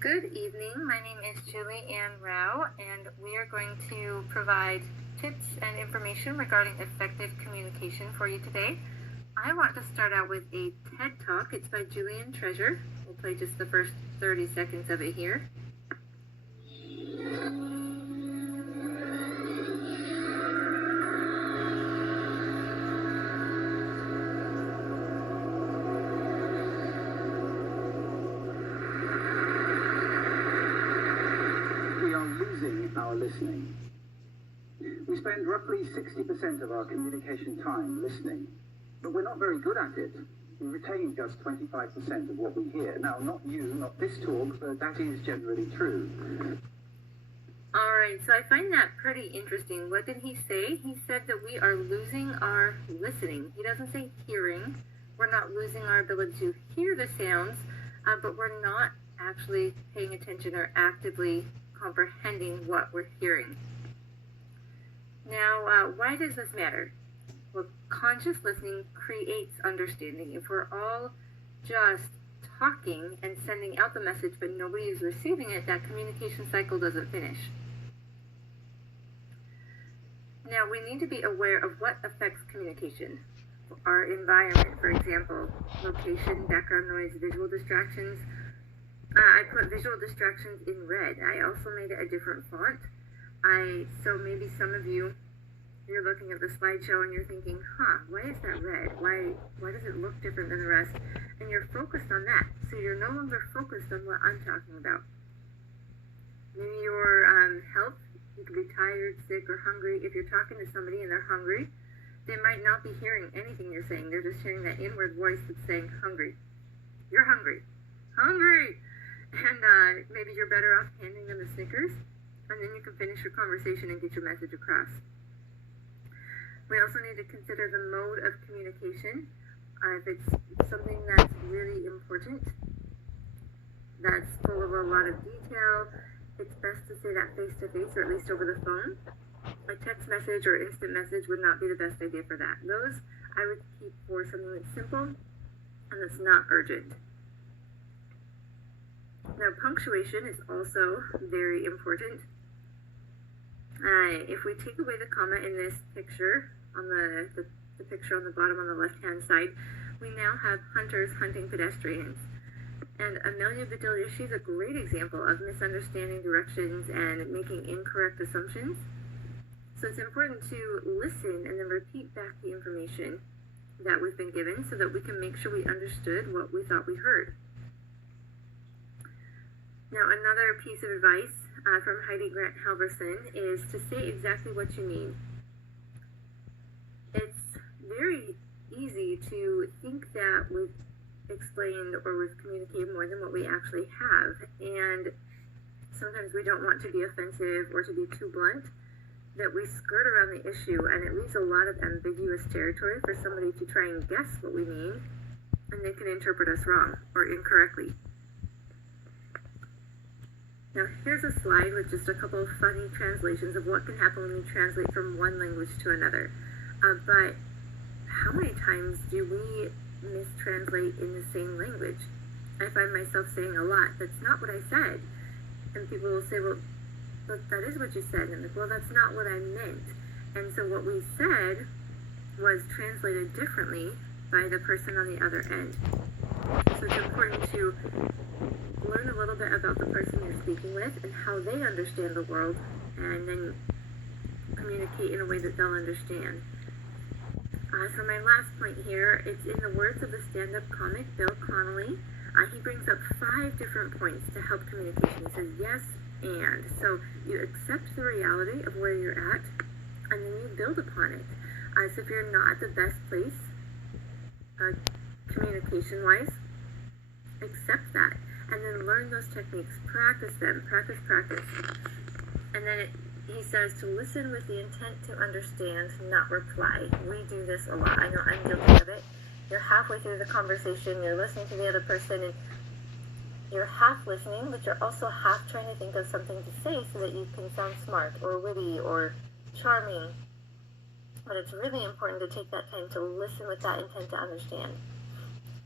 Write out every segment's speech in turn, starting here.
Good evening. My name is Julie Ann Rao, and we are going to provide tips and information regarding effective communication for you today. I want to start out with a TED Talk. It's by Julian Treasure. We'll play just the first 30 seconds of it here. Our listening. We spend roughly 60% of our communication time listening, but we're not very good at it. We retain just 25% of what we hear. Now, not you, not this talk, but that is generally true. Alright, so I find that pretty interesting. What did he say? He said that we are losing our listening. He doesn't say hearing. We're not losing our ability to hear the sounds, but we're not actually paying attention or actively comprehending what we're hearing. Now, why does this matter? Well, conscious listening creates understanding. If we're all just talking and sending out the message, but nobody is receiving it, that communication cycle doesn't finish. Now, we need to be aware of what affects communication. Our environment, for example, location, background noise, visual distractions. I put visual distractions in red. I also made it a different font. So maybe some of you, you're looking at the slideshow and you're thinking, why is that red? Why does it look different than the rest? And you're focused on that. So you're no longer focused on what I'm talking about. Maybe your health, you could be tired, sick, or hungry. If you're talking to somebody and they're hungry, they might not be hearing anything you're saying. They're just hearing that inward voice that's saying, hungry. You're hungry. Hungry! And maybe you're better off handing them a Snickers, and then you can finish your conversation and get your message across. We also need to consider the mode of communication. If it's something that's really important, that's full of a lot of detail, it's best to say that face-to-face, or at least over the phone. A text message or instant message would not be the best idea for that. Those I would keep for something that's simple and that's not urgent. Now, punctuation is also very important. If we take away the comma in this picture, on the picture on the bottom on the left-hand side, we now have hunters hunting pedestrians. And Amelia Bedelia, she's a great example of misunderstanding directions and making incorrect assumptions. So it's important to listen and then repeat back the information that we've been given so that we can make sure we understood what we thought we heard. Now, another piece of advice from Heidi Grant Halverson is to say exactly what you mean. It's very easy to think that we've explained or we've communicated more than what we actually have, and sometimes we don't want to be offensive or to be too blunt, that we skirt around the issue, and it leaves a lot of ambiguous territory for somebody to try and guess what we mean, and they can interpret us wrong or incorrectly. Now, here's a slide with just a couple of funny translations of what can happen when we translate from one language to another. But how many times do we mistranslate in the same language? I find myself saying a lot, that's not what I said. And people will say, well, but that is what you said. And I'm like, well, that's not what I meant. And so what we said was translated differently by the person on the other end. So it's important to learn a little bit about the person you're speaking with and how they understand the world, and then communicate in a way that they'll understand. So my last point here, it's in the words of the stand-up comic Bill Connolly. He brings up 5 different points to help communication. He says yes and. So you accept the reality of where you're at, and then you build upon it. So if you're not at the best place, communication-wise, accept that. And then learn those techniques, practice them, practice. And then he says to listen with the intent to understand, not reply. We do this a lot. I know I'm guilty of it. You're halfway through the conversation, you're listening to the other person, and you're half listening, but you're also half trying to think of something to say so that you can sound smart or witty or charming. But it's really important to take that time to listen with that intent to understand.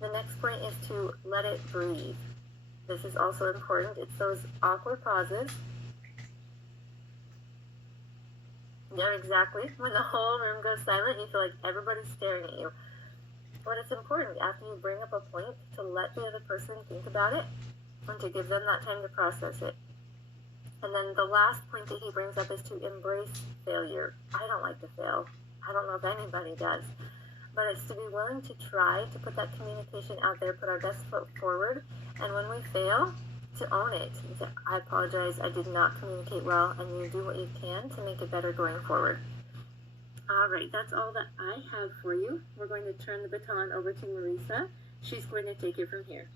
The next point is to let it breathe. This is also important. It's those awkward pauses. Yeah, exactly. When the whole room goes silent, you feel like everybody's staring at you. But it's important after you bring up a point to let the other person think about it and to give them that time to process it. And then the last point that he brings up is to embrace failure. I don't like to fail. I don't know if anybody does. But it's to be willing to try to put that communication out there, put our best foot forward, and when we fail, to own it. And to, I apologize, I did not communicate well, and you do what you can to make it better going forward. All right, that's all that I have for you. We're going to turn the baton over to Marisa. She's going to take it from here.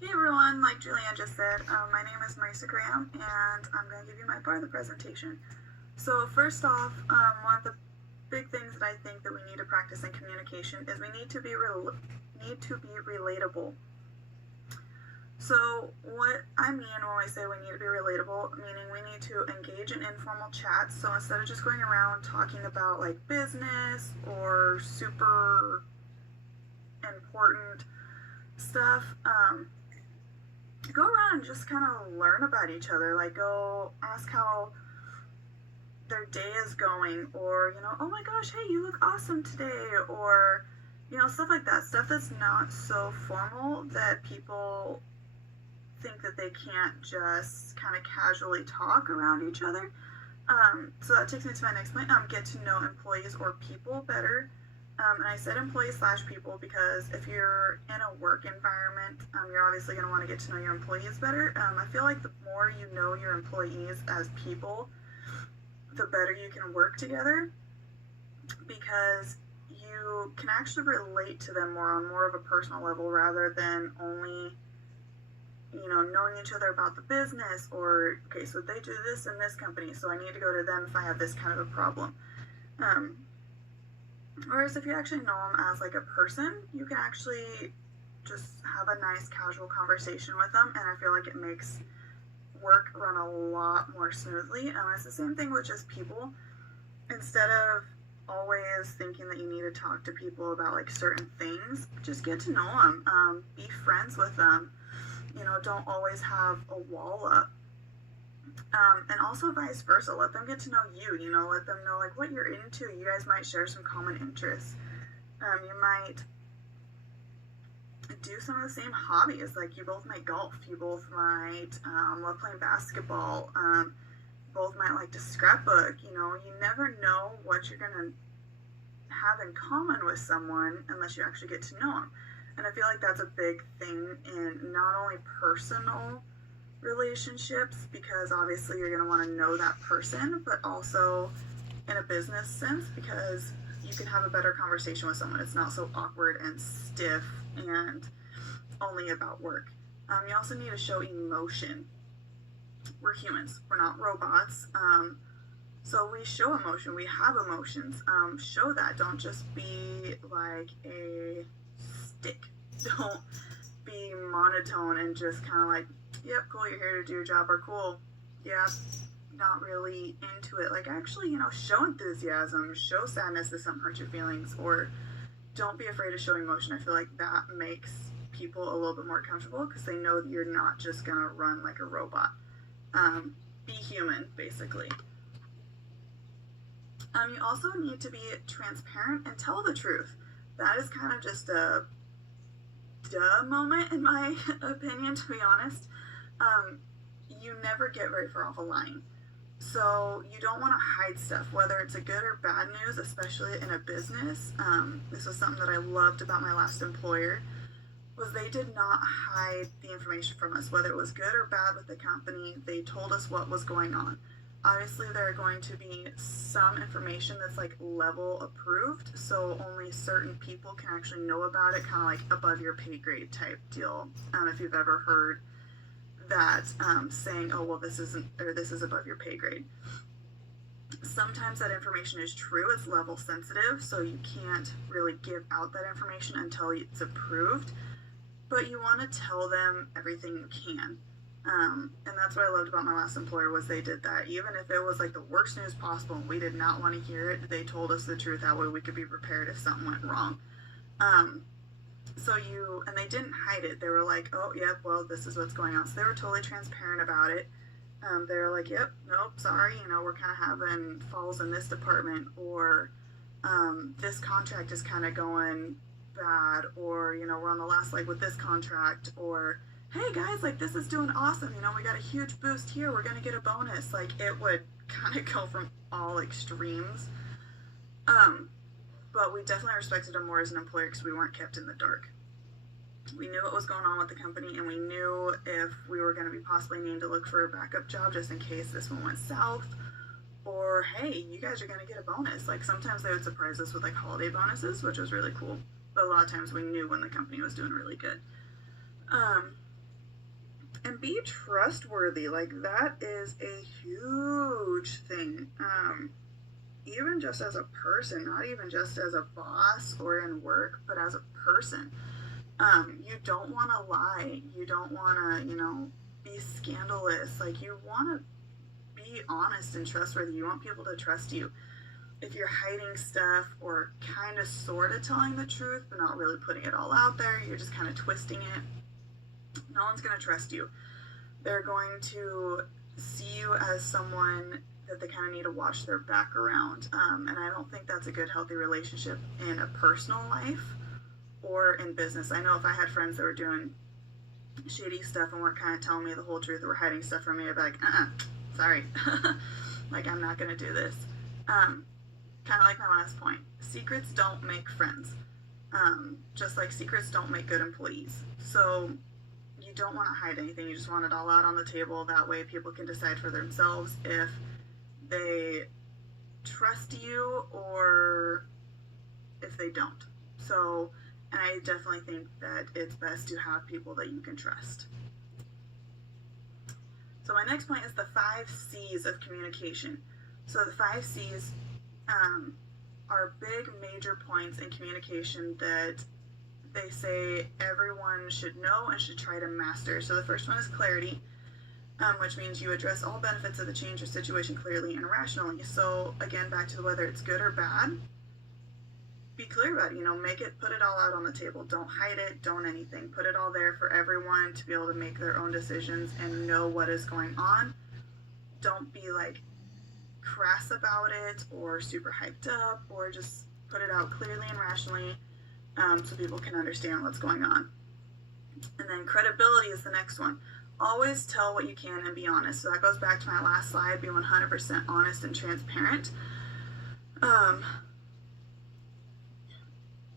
Hey everyone, like Julianne just said, my name is Marisa Graham, and I'm going to give you my part of the presentation. So first off, one of the big things that I think that we need to practice in communication is we need to be relatable. So what I mean when I say we need to be relatable, meaning we need to engage in informal chats. So instead of just going around talking about like business or super important stuff, go around and just kind of learn about each other. Like go ask how their day is going, or oh my gosh, hey, you look awesome today, or stuff like that. Stuff that's not so formal that people think that they can't just kind of casually talk around each other. So that takes me to my next point. Get to know employees or people better. And I said employees/people because if you're in a work environment, you're obviously going to want to get to know your employees better. I feel like the more you know your employees as people, the better you can work together, because you can actually relate to them on more of a personal level rather than only knowing each other about the business, or okay, so they do this in this company, so I need to go to them if I have this kind of a problem. Whereas if you actually know them as like a person, you can actually just have a nice casual conversation with them, and I feel like it makes work run a lot more smoothly. It's the same thing with just people. Instead of always thinking that you need to talk to people about like certain things, just get to know them, be friends with them. Don't always have a wall up. And also vice versa, let them get to know you, let them know like what you're into. You guys might share some common interests. You might do some of the same hobbies, like you both might golf, you both might love playing basketball, both might like to scrapbook. You never know what you're gonna have in common with someone unless you actually get to know them. And I feel like that's a big thing in not only personal relationships, because obviously you're going to want to know that person, but also in a business sense, because you can have a better conversation with someone. It's not so awkward and stiff and only about work. You also need to show emotion. We're humans, we're not robots. So we show emotion, we have emotions. Show that. Don't just be like a stick. Don't be monotone and just kind of like, yep, cool, you're here to do your job, or cool, yeah, not really into it. Like actually, show enthusiasm, show sadness if something hurts your feelings, or don't be afraid to show emotion. I feel like that makes people a little bit more comfortable because they know that you're not just gonna run like a robot. Be human, basically. You also need to be transparent and tell the truth. That is kind of just a duh moment in my opinion, to be honest. You never get very far off a line. So you don't want to hide stuff, whether it's a good or bad news, especially in a business. This was something that I loved about my last employer, was they did not hide the information from us, whether it was good or bad with the company. They told us what was going on. Obviously, there are going to be some information that's like level approved, so only certain people can actually know about it, kind of like above your pay grade type deal. If you've ever heard that saying, oh, well, this isn't, or this is above your pay grade. Sometimes that information is true, it's level sensitive, so you can't really give out that information until it's approved, but you want to tell them everything you can. And that's what I loved about my last employer was they did that. Even if it was like the worst news possible and we did not want to hear it, they told us the truth. That way we could be prepared if something went wrong. And they didn't hide it. They were like, oh, yep, well, this is what's going on. So they were totally transparent about it. They were like, yep, nope, sorry, we're kind of having falls in this department, or this contract is kind of going bad, or, we're on the last leg with this contract, or, hey guys, like, this is doing awesome, we got a huge boost here, we're going to get a bonus. Like, it would kind of go from all extremes. But we definitely respected them more as an employer because we weren't kept in the dark. We knew what was going on with the company, and we knew if we were going to be possibly needing to look for a backup job just in case this one went south, or hey, you guys are going to get a bonus. Like, sometimes they would surprise us with like holiday bonuses, which was really cool, but a lot of times we knew when the company was doing really good. And be trustworthy. Like, that is a huge thing. Even just as a person, not even just as a boss or in work, but as a person. You don't want to lie. You don't want to, be scandalous. Like, you want to be honest and trustworthy. You want people to trust you. If you're hiding stuff or kind of sort of telling the truth, but not really putting it all out there, you're just kind of twisting it, no one's going to trust you. They're going to see you as someone that they kind of need to watch their back around. And I don't think that's a good, healthy relationship in a personal life or in business. I know if I had friends that were doing shady stuff and weren't kind of telling me the whole truth or were hiding stuff from me, I'd be like, sorry. Like, I'm not going to do this. Kind of like my last point. Secrets don't make friends. Just like secrets don't make good employees. So you don't want to hide anything. You just want it all out on the table. That way people can decide for themselves if they trust you or if they don't. So, and I definitely think that it's best to have people that you can trust. So my next point is the 5 C's of communication. So the 5 C's are big major points in communication that they say everyone should know and should try to master. So the first one is clarity. Which means you address all benefits of the change or situation clearly and rationally. So again, back to whether it's good or bad, be clear about it, put it all out on the table. Don't hide it, don't anything. Put it all there for everyone to be able to make their own decisions and know what is going on. Don't be like crass about it or super hyped up, or just put it out clearly and rationally so people can understand what's going on. And then credibility is the next one. Always tell what you can and be honest. So that goes back to my last slide, be 100% honest and transparent.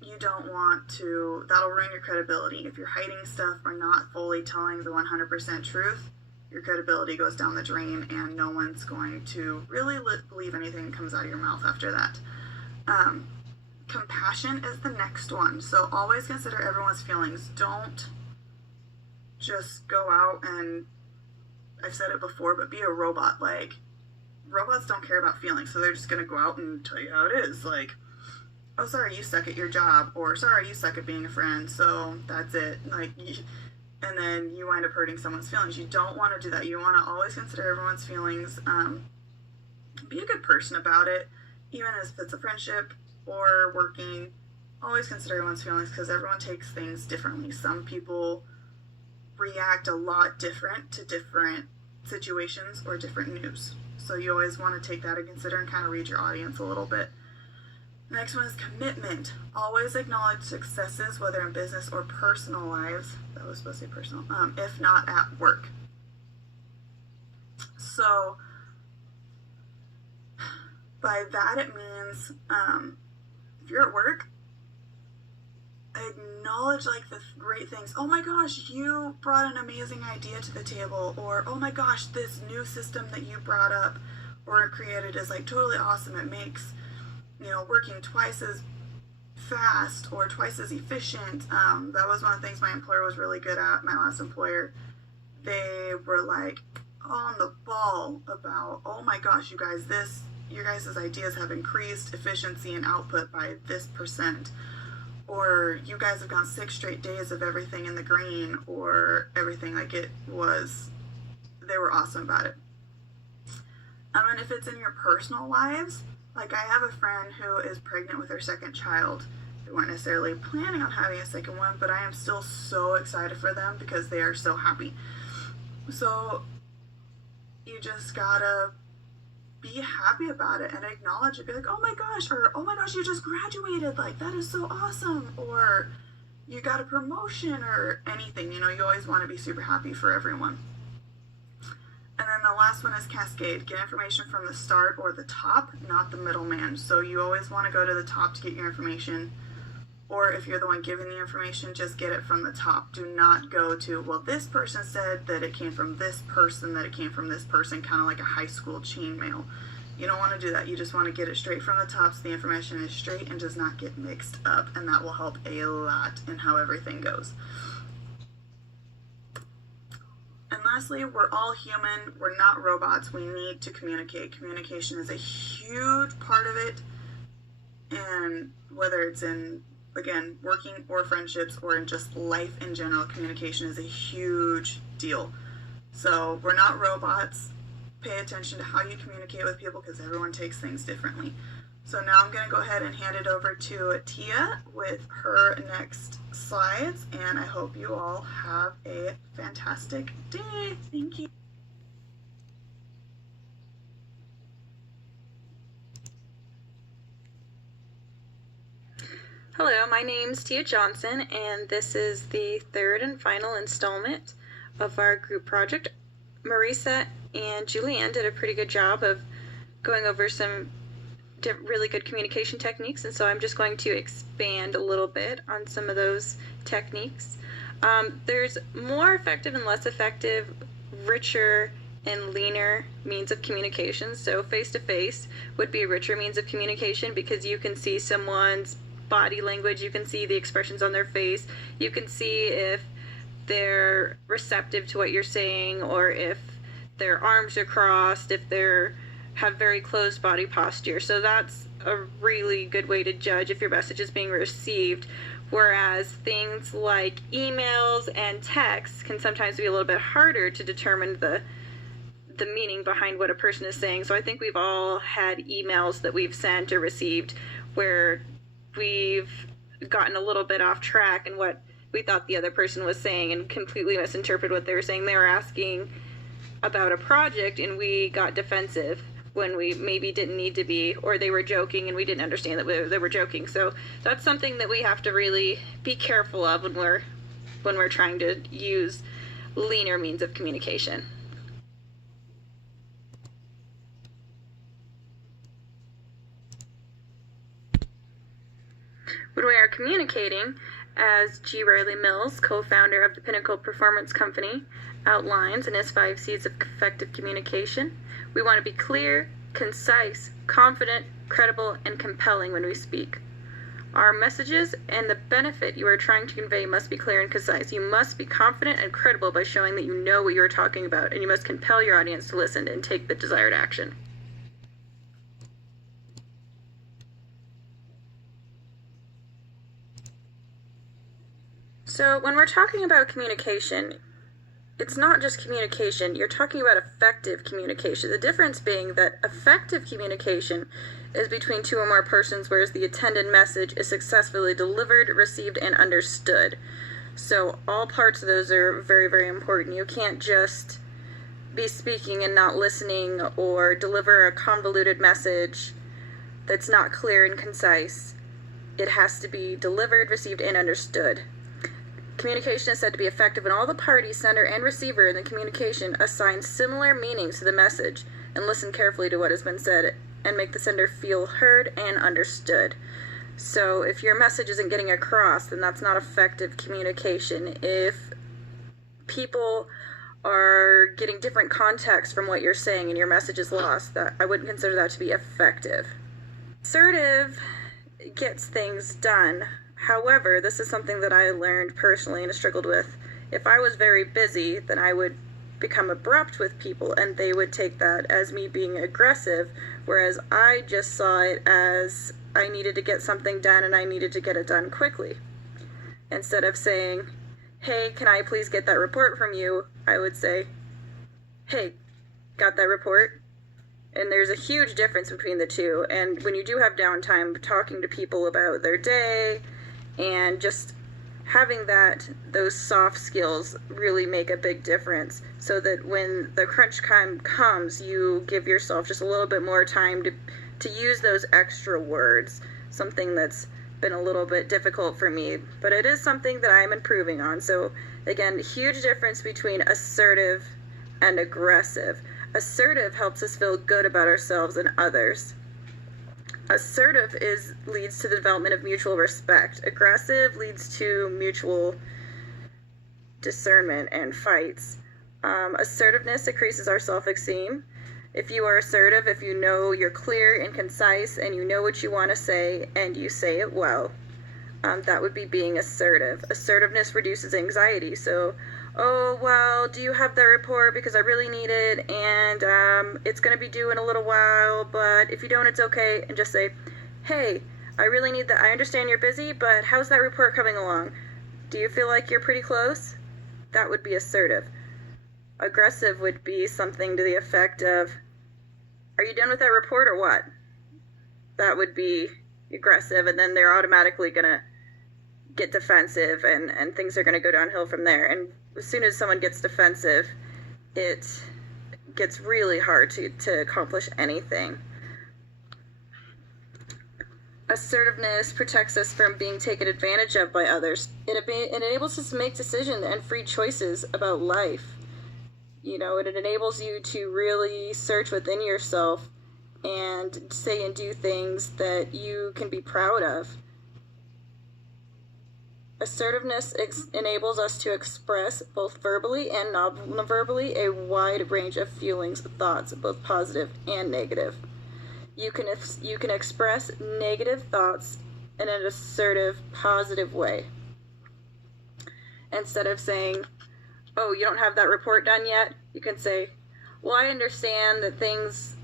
You don't want to, that'll ruin your credibility. If you're hiding stuff or not fully telling the 100% truth, your credibility goes down the drain and no one's going to really believe anything that comes out of your mouth after that. Compassion is the next one. So always consider everyone's feelings. Don't just go out and, I've said it before, but be a robot. Like, robots don't care about feelings, so they're just going to go out and tell you how it is. Like, oh, sorry, you suck at your job, or sorry, you suck at being a friend, so that's it. Like, and then you wind up hurting someone's feelings. You don't want to do that. You want to always consider everyone's feelings. Be a good person about it, even if it's a friendship or working. Always consider everyone's feelings because everyone takes things differently. Some people react a lot different to different situations or different news. So you always want to take that into consider and kind of read your audience a little bit. Next one is commitment. Always acknowledge successes, whether in business or personal lives. That was supposed to be personal. If not at work. So by that it means if you're at work, acknowledge like the great things. Oh my gosh, you brought an amazing idea to the table, or oh my gosh, this new system that you brought up or created is like totally awesome. It makes working twice as fast or twice as efficient. That was one of the things my employer was really good at. My last employer, they were like on the ball about, oh my gosh, you guys, your guys' ideas have increased efficiency and output by this %. Or you guys have gone 6 straight days of everything in the green, or everything. Like, it was they were awesome about it. And if it's in your personal lives, like I have a friend who is pregnant with her second child. They weren't necessarily planning on having a second one, but I am still so excited for them because they are so happy. So you just gotta be happy about it and acknowledge it. Be like, oh my gosh, or oh my gosh, you just graduated. Like, that is so awesome. Or you got a promotion or anything. You know, you always want to be super happy for everyone. And then the last one is cascade. Get information from the start or the top, not the middleman. So you always want to go to the top to get your information. Or if you're the one giving the information, just get it from the top. Do not go to, well, this person said that it came from this person, that it came from this person, kind of like a high school chain mail. You don't want to do that. You just want to get it straight from the top so the information is straight and does not get mixed up. And that will help a lot in how everything goes. And lastly, we're all human. We're not robots. We need to communicate. Communication is a huge part of it. And whether it's in, again, working or friendships or in just life in general, communication is a huge deal. So we're not robots. Pay attention to how you communicate with people because everyone takes things differently. So now I'm going to go ahead and hand it over to Tia with her next slides, and I hope you all have a fantastic day. Thank you. Hello, my name's Tia Johnson, and this is the third and final installment of our group project. Marisa and Julianne did a pretty good job of going over some really good communication techniques, and so I'm just going to expand a little bit on some of those techniques. There's more effective and less effective, richer and leaner means of communication. So face-to-face would be a richer means of communication because you can see someone's body language, you can see the expressions on their face, you can see if they're receptive to what you're saying or if their arms are crossed, if they're have very closed body posture. So that's a really good way to judge if your message is being received. Whereas things like emails and texts can sometimes be a little bit harder to determine the meaning behind what a person is saying. So I think we've all had emails that we've sent or received where we've gotten a little bit off track in what we thought the other person was saying and completely misinterpreted what they were saying. They were asking about a project and we got defensive when we maybe didn't need to be, or they were joking and we didn't understand that they were joking. So that's something that we have to really be careful of when we're trying to use leaner means of communication. When we are communicating, as G. Riley Mills, co-founder of the Pinnacle Performance Company, outlines in his 5 C's of effective communication, we want to be clear, concise, confident, credible, and compelling when we speak. Our messages and the benefit you are trying to convey must be clear and concise. You must be confident and credible by showing that you know what you are talking about, and you must compel your audience to listen and take the desired action. So when we're talking about communication, it's not just communication, you're talking about effective communication. The difference being that effective communication is between 2 or more persons, whereas the intended message is successfully delivered, received, and understood. So all parts of those are very, very important. You can't just be speaking and not listening or deliver a convoluted message that's not clear and concise. It has to be delivered, received, and understood. Communication is said to be effective when all the parties, sender and receiver in the communication, assign similar meanings to the message and listen carefully to what has been said and make the sender feel heard and understood. So if your message isn't getting across, then that's not effective communication. If people are getting different context from what you're saying and your message is lost, that I wouldn't consider that to be effective. Assertive gets things done. However, this is something that I learned personally and struggled with. If I was very busy, then I would become abrupt with people and they would take that as me being aggressive, whereas I just saw it as I needed to get something done and I needed to get it done quickly. Instead of saying, hey, can I please get that report from you? I would say, hey, got that report? And there's a huge difference between the two. And when you do have downtime, talking to people about their day and just having those soft skills really make a big difference, so that when the crunch time comes, you give yourself just a little bit more time to use those extra words, something that's been a little bit difficult for me, but it is something that I'm improving on. So again, huge difference between assertive and aggressive. Assertive helps us feel good about ourselves and others. Assertive leads to the development of mutual respect. Aggressive leads to mutual discernment and fights. Assertiveness increases our self-esteem. If you are assertive, if you know you're clear and concise and you know what you want to say and you say it well, that would be being assertive. Assertiveness reduces anxiety. So, oh, well, do you have that report? Because I really need it, and it's going to be due in a little while, but if you don't, it's okay. And just say, hey, I really need that. I understand you're busy, but how's that report coming along? Do you feel like you're pretty close? That would be assertive. Aggressive would be something to the effect of, are you done with that report or what? That would be aggressive, and then they're automatically going to get defensive, and things are going to go downhill from there. And as soon as someone gets defensive, it gets really hard to accomplish anything. Assertiveness protects us from being taken advantage of by others. It enables us to make decisions and free choices about life. It enables you to really search within yourself and say and do things that you can be proud of. Assertiveness enables us to express, both verbally and non-verbally, a wide range of feelings, thoughts, both positive and negative. You can express negative thoughts in an assertive, positive way. Instead of saying, oh, you don't have that report done yet, you can say, well, I understand that things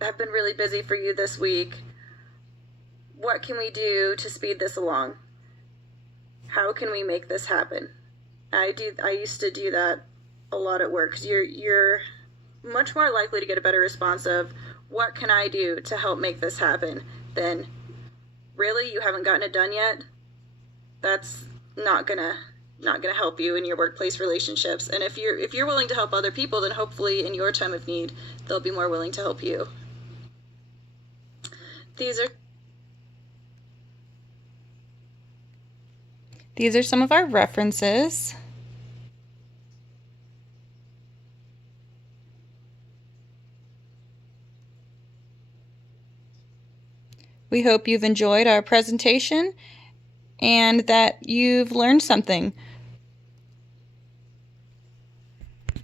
have been really busy for you this week. What can we do to speed this along? How can we make this happen? I used to do that a lot at work, because you're much more likely to get a better response of, what can I do to help make this happen, than, really, you haven't gotten it done yet? That's not gonna help you in your workplace relationships. And if you're willing to help other people, then hopefully in your time of need, they'll be more willing to help you. These are some of our references. We hope you've enjoyed our presentation and that you've learned something.